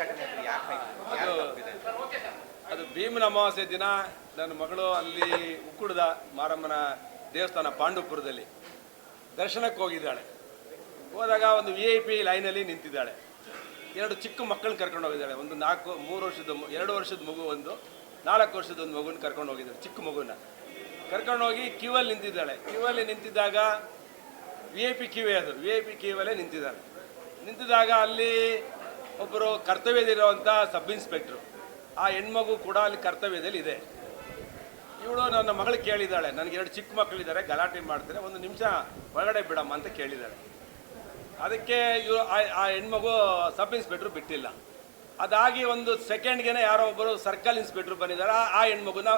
ಘಟನೆ ಅದು ಯಾಕೆ ಯಾರು ತಪ್ಪಿದೆ? ಅದು ಭೀಮನ ಅಮಾವಾಸ್ಯೆ ದಿನ ನನ್ನ ಮಗಳು ಅಲ್ಲಿ ಉಕ್ಕುಡದ ಮಾರಮ್ಮನ ದೇವಸ್ಥಾನ ಪಾಂಡುಪುರದಲ್ಲಿ ದರ್ಶನಕ್ಕೆ ಹೋಗಿದ್ದಾಳೆ. ಹೋದಾಗ ಒಂದು VIP ಲೈನಲ್ಲಿ ನಿಂತಿದ್ದಾಳೆ. 2 ಚಿಕ್ಕ ಮಕ್ಕಳನ್ನ ಕರ್ಕೊಂಡು ಹೋಗಿದ್ದಾಳೆ. ಒಂದು 3 ವರ್ಷದ 2 ವರ್ಷದ ಮಗು, ಒಂದು 4 ವರ್ಷದ ಒಂದು ಮಗುನ ಕರ್ಕೊಂಡು ಹೋಗಿದ್ದಾಳೆ. ಚಿಕ್ಕ ಮಗುನ ಕರ್ಕೊಂಡು ಹೋಗಿ ಕ್ಯೂವಲ್ಲಿ ನಿಂತಿದ್ದಾಳೆ. ಕ್ಯೂವಲ್ಲಿ ನಿಂತಿದ್ದಾಗ VIP ಕ್ಯೂವೇ ಅದು, VIP ಕ್ಯೂವಲ್ಲೇ ನಿಂತಿದ್ದಾಗ ಅಲ್ಲಿ ಒಬ್ಬರು ಕರ್ತವ್ಯದಲ್ಲಿರುವಂಥ ಸಬ್ ಇನ್ಸ್ಪೆಕ್ಟ್ರು, ಆ ಹೆಣ್ಮಗು ಕೂಡ ಅಲ್ಲಿ ಕರ್ತವ್ಯದಲ್ಲಿ ಇದೆ. ಇವಳು ನನ್ನ ಮಗಳು ಕೇಳಿದ್ದಾಳೆ, ನನಗೆ 2 ಚಿಕ್ಕ ಮಕ್ಕಳಿದ್ದಾರೆ, ಗಲಾಟೆ ಮಾಡ್ತಾರೆ, 1 ನಿಮಿಷ ಒಳಗಡೆ ಬಿಡಮ್ಮ ಅಂತ ಕೇಳಿದ್ದಾಳೆ. ಅದಕ್ಕೆ ಇವರು ಆ ಹೆಣ್ಮಗು ಸಬ್ ಇನ್ಸ್ಪೆಕ್ಟ್ರು ಬಿಟ್ಟಿಲ್ಲ. ಅದಾಗಿ 1 ಸೆಕೆಂಡ್ಗೆ ಯಾರೋ ಒಬ್ಬರು ಸರ್ಕಲ್ ಇನ್ಸ್ಪೆಕ್ಟ್ರು ಬಂದಿದ್ದಾರೆ. ಆ ಹೆಣ್ಮಗುನ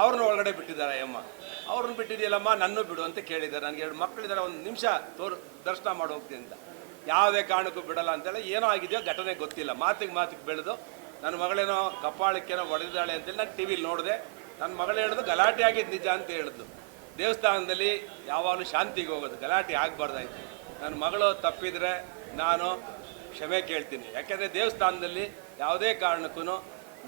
ಅವ್ರನ್ನ ಒಳಗಡೆ ಬಿಟ್ಟಿದ್ದಾರೆ. ಅಮ್ಮ ಅವ್ರನ್ನ ಬಿಟ್ಟಿದೆಯಲ್ಲಮ್ಮ, ನನ್ನೂ ಬಿಡು ಅಂತ ಕೇಳಿದ್ದಾರೆ. ನನಗೆ 2 ಮಕ್ಕಳಿದ್ದಾರೆ, 1 ನಿಮಿಷ ದರ್ಶನ ಮಾಡಿ ಹೋಗ್ತೀನಿ ಅಂತ. ಯಾವುದೇ ಕಾರಣಕ್ಕೂ ಬಿಡಲ್ಲ ಅಂತೇಳಿ ಏನೋ ಆಗಿದೆಯೋ ಘಟನೆ ಗೊತ್ತಿಲ್ಲ. ಮಾತಿಗೆ ಬೆಳೆದು ನನ್ನ ಮಗಳೇನೋ ಕಪಾಳಕ್ಕೇನೋ ಹೊಡೆದಿದ್ದಾಳೆ ಅಂತೇಳಿ ನಾನು TV ನೋಡಿದೆ. ನನ್ನ ಮಗಳು ಹೇಳಿದ್ರು ಗಲಾಟೆ ಆಗಿದ್ದು ನಿಜ ಅಂತ ಹೇಳಿದ್ಲು. ದೇವಸ್ಥಾನದಲ್ಲಿ ಯಾವಾಗಲೂ ಶಾಂತಿಗೆ ಹೋಗೋದು, ಗಲಾಟೆ ಆಗಬಾರ್ದಾಯ್ತು. ನನ್ನ ಮಗಳು ತಪ್ಪಿದರೆ ನಾನು ಕ್ಷಮೆ ಕೇಳ್ತೀನಿ. ಯಾಕೆಂದರೆ ದೇವಸ್ಥಾನದಲ್ಲಿ ಯಾವುದೇ ಕಾರಣಕ್ಕೂ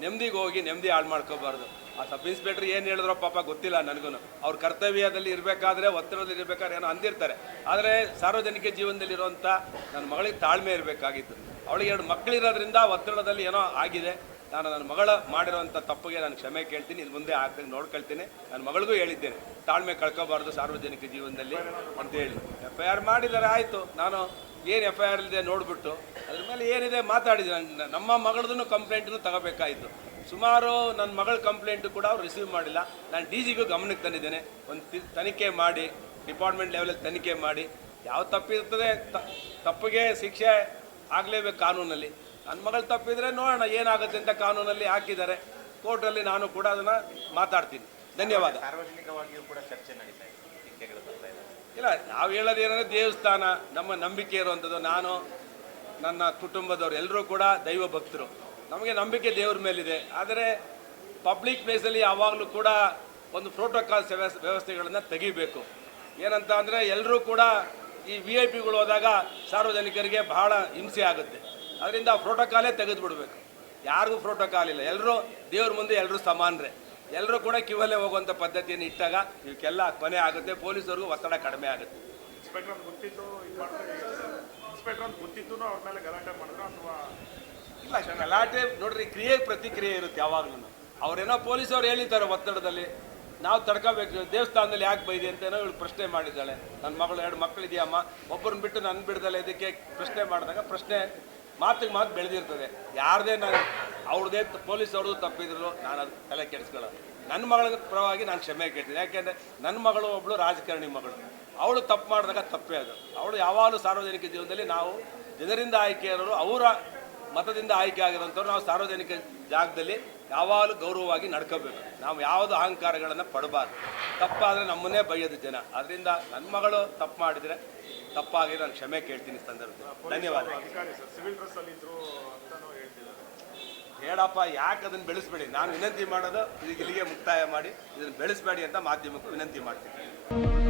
ನೆಮ್ಮದಿಗೆ ಹೋಗಿ ನೆಮ್ಮದಿ ಹಾಳು ಮಾಡ್ಕೋಬಾರ್ದು. ಆ ಸಬ್ ಇನ್ಸ್ಪೆಕ್ಟ್ರ್ ಏನು ಹೇಳಿದ್ರೋ ಪಾಪ ಗೊತ್ತಿಲ್ಲ ನನಗೂ. ಅವ್ರ ಕರ್ತವ್ಯದಲ್ಲಿ ಇರಬೇಕಾದ್ರೆ, ಒತ್ತಡದಲ್ಲಿ ಇರಬೇಕಾದ್ರೆ ಏನೋ ಅಂದಿರ್ತಾರೆ. ಆದರೆ ಸಾರ್ವಜನಿಕ ಜೀವನದಲ್ಲಿರುವಂಥ ನನ್ನ ಮಗಳಿಗೆ ತಾಳ್ಮೆ ಇರಬೇಕಾಗಿತ್ತು. ಅವಳಿಗೆ 2 ಮಕ್ಕಳಿರೋದ್ರಿಂದ ಒತ್ತಡದಲ್ಲಿ ಏನೋ ಆಗಿದೆ. ನಾನು ನನ್ನ ಮಗಳ ಮಾಡಿರೋಂಥ ತಪ್ಪಿಗೆ ನಾನು ಕ್ಷಮೆ ಕೇಳ್ತೀನಿ. ಇದು ಮುಂದೆ ಆಗ್ತದೆ ನೋಡ್ಕೊಳ್ತೀನಿ. ನನ್ನ ಮಗಳಿಗೂ ಹೇಳಿದ್ದೇನೆ, ತಾಳ್ಮೆ ಕಳ್ಕೋಬಾರ್ದು ಸಾರ್ವಜನಿಕ ಜೀವನದಲ್ಲಿ ಅಂತೇಳಿ. FIR ಮಾಡಿದ್ದಾರೆ, ಆಯಿತು. ನಾನು ಏನು FIR ಇದೆ ನೋಡಿಬಿಟ್ಟು ಅದ್ರ ಮೇಲೆ ಏನಿದೆ ಮಾತಾಡಿದೆ. ನಮ್ಮ ಮಗಳದೂ ಕಂಪ್ಲೇಂಟನ್ನು ತಗೋಬೇಕಾಯಿತು. ಸುಮಾರು ನನ್ನ ಮಗಳ ಕಂಪ್ಲೇಂಟು ಕೂಡ ಅವ್ರು ರಿಸೀವ್ ಮಾಡಿಲ್ಲ. ನಾನು DGಗೂ ಗಮನಕ್ಕೆ ತಂದಿದ್ದೇನೆ. ಒಂದು ತನಿಖೆ ಮಾಡಿ, ಡಿಪಾರ್ಟ್ಮೆಂಟ್ ಲೆವೆಲಲ್ಲಿ ತನಿಖೆ ಮಾಡಿ, ಯಾವ ತಪ್ಪಿರ್ತದೆ ತಪ್ಪಿಗೆ ಶಿಕ್ಷೆ ಆಗಲೇಬೇಕು ಕಾನೂನಲ್ಲಿ. ನನ್ನ ಮಗಳು ತಪ್ಪಿದರೆ ನೋಡೋಣ ಏನಾಗುತ್ತೆ ಅಂತ ಕಾನೂನಲ್ಲಿ ಹಾಕಿದ್ದಾರೆ. ಕೋರ್ಟಲ್ಲಿ ನಾನು ಕೂಡ ಅದನ್ನು ಮಾತಾಡ್ತೀನಿ. ಧನ್ಯವಾದ. ಸಾರ್ವಜನಿಕವಾಗಿಯೂ ಕೂಡ ಚರ್ಚೆ ನಡೀತಾ ಇದೆ, ಟೀಕೆಗಳು ಬರ್ತಾ ಇದೆ. ಇಲ್ಲ, ನಾವು ಹೇಳೋದೇನೆಂದರೆ ದೇವಸ್ಥಾನ ನಮ್ಮ ನಂಬಿಕೆ ಇರುವಂಥದ್ದು. ನಾನು ನನ್ನ ಕುಟುಂಬದವರು ಎಲ್ಲರೂ ಕೂಡ ದೈವ ಭಕ್ತರು. ನಮಗೆ ನಂಬಿಕೆ ದೇವ್ರ ಮೇಲಿದೆ. ಆದರೆ ಪಬ್ಲಿಕ್ ಪ್ಲೇಸಲ್ಲಿ ಯಾವಾಗಲೂ ಕೂಡ ಒಂದು ಪ್ರೋಟೋಕಾಲ್ ವ್ಯವಸ್ಥೆಗಳನ್ನು ತೆಗಿಬೇಕು. ಏನಂತ ಅಂದರೆ ಎಲ್ಲರೂ ಕೂಡ ಈ VIP ಹೋದಾಗ ಸಾರ್ವಜನಿಕರಿಗೆ ಬಹಳ ಹಿಂಸೆ ಆಗುತ್ತೆ. ಅದರಿಂದ ಪ್ರೋಟೋಕಾಲೇ ತೆಗೆದುಬಿಡ್ಬೇಕು. ಯಾರಿಗೂ ಪ್ರೋಟೋಕಾಲ್ ಇಲ್ಲ. ಎಲ್ಲರೂ ದೇವ್ರ ಮುಂದೆ ಎಲ್ಲರೂ ಸಮಾನರೇ. ಎಲ್ಲರೂ ಕೂಡ ಕ್ಯೂವಲ್ಲೇ ಹೋಗುವಂಥ ಪದ್ಧತಿಯನ್ನು ಇಟ್ಟಾಗ ಇವಕ್ಕೆಲ್ಲ ಕೊನೆ ಆಗುತ್ತೆ. ಪೊಲೀಸರಿಗೂ ಒತ್ತಡ ಕಡಿಮೆ ಆಗುತ್ತೆ. ಇಲ್ಲ, ಗಲಾಟೆ ನೋಡ್ರಿ, ಕ್ರಿಯೆ ಪ್ರತಿಕ್ರಿಯೆ ಇರುತ್ತೆ ಯಾವಾಗಲೂ. ಅವ್ರೇನೋ ಪೊಲೀಸವ್ರು ಹೇಳಿದ್ದಾರೆ ಒತ್ತಡದಲ್ಲಿ, ನಾವು ತಡ್ಕೋಬೇಕು. ದೇವಸ್ಥಾನದಲ್ಲಿ ಯಾಕೆ ಬೈದೆ ಅಂತ ಏನೋ ಇವಳು ಪ್ರಶ್ನೆ ಮಾಡಿದ್ದಾಳೆ. ನನ್ನ ಮಗಳು 2 ಮಕ್ಕಳಿದೆಯಮ್ಮ, ಒಬ್ಬರನ್ನ ಬಿಟ್ಟು ನನ್ನ ಬಿಡ್ದಲ್ಲ. ಇದಕ್ಕೆ ಪ್ರಶ್ನೆ ಮಾಡಿದಾಗ ಪ್ರಶ್ನೆ ಮಾತಿಗೆ ಮಾತು ಬೆಳೆದಿರ್ತದೆ. ಯಾರದೇ ನಾನು ಅವ್ರದ್ದೇ ಪೊಲೀಸ್ ಅವ್ರದ್ದು ತಪ್ಪಿದ್ರು ನಾನು ಅದು ತಲೆ ಕೆಡಿಸ್ಕೊಳ್ಳೋದು. ನನ್ನ ಮಗಳ ಪರವಾಗಿ ನಾನು ಕ್ಷಮೆ ಕೇಳ್ತೀನಿ. ಯಾಕೆಂದರೆ ನನ್ನ ಮಗಳು ಒಬ್ಬಳು ರಾಜಕಾರಣಿ ಮಗಳು. ಅವಳು ತಪ್ಪು ಮಾಡಿದಾಗ ತಪ್ಪೇ ಅದು. ಅವಳು ಯಾವಾಗಲೂ ಸಾರ್ವಜನಿಕ ಜೀವನದಲ್ಲಿ ನಾವು ಜನರಿಂದ ಆಯ್ಕೆ ಇರೋರು, ಅವರ ಮತದಿಂದ ಆಯ್ಕೆ ಆಗಿರೋಂಥವ್ರು ನಾವು ಸಾರ್ವಜನಿಕ ಜಾಗದಲ್ಲಿ ಯಾವಾಗಲೂ ಗೌರವವಾಗಿ ನಡ್ಕೋಬೇಕು. ನಾವು ಯಾವುದು ಅಹಂಕಾರಗಳನ್ನು ಪಡಬಾರ್ದು. ತಪ್ಪಾದರೆ ನಮ್ಮನ್ನೇ ಬೈಯೋದು ಜನ. ಅದರಿಂದ ನನ್ನ ಮಗಳು ತಪ್ಪು ಮಾಡಿದರೆ ತಪ್ಪಾಗಿ ನಾನು ಕ್ಷಮೆ ಕೇಳ್ತೀನಿ ಈ ಸಂದರ್ಭದಲ್ಲಿ. ಧನ್ಯವಾದ. ಹೇಳಪ್ಪ, ಯಾಕೆ ಅದನ್ನು ಬೆಳೆಸಬೇಡಿ. ನಾನು ವಿನಂತಿ ಮಾಡೋದು ಇದಕ್ಕೆ ಇಲ್ಲಿಗೆ ಮುಕ್ತಾಯ ಮಾಡಿ ಇದನ್ನು ಬೆಳೆಸಬೇಡಿ ಅಂತ ಮಾಧ್ಯಮಕ್ಕೂ ವಿನಂತಿ ಮಾಡ್ತೀನಿ.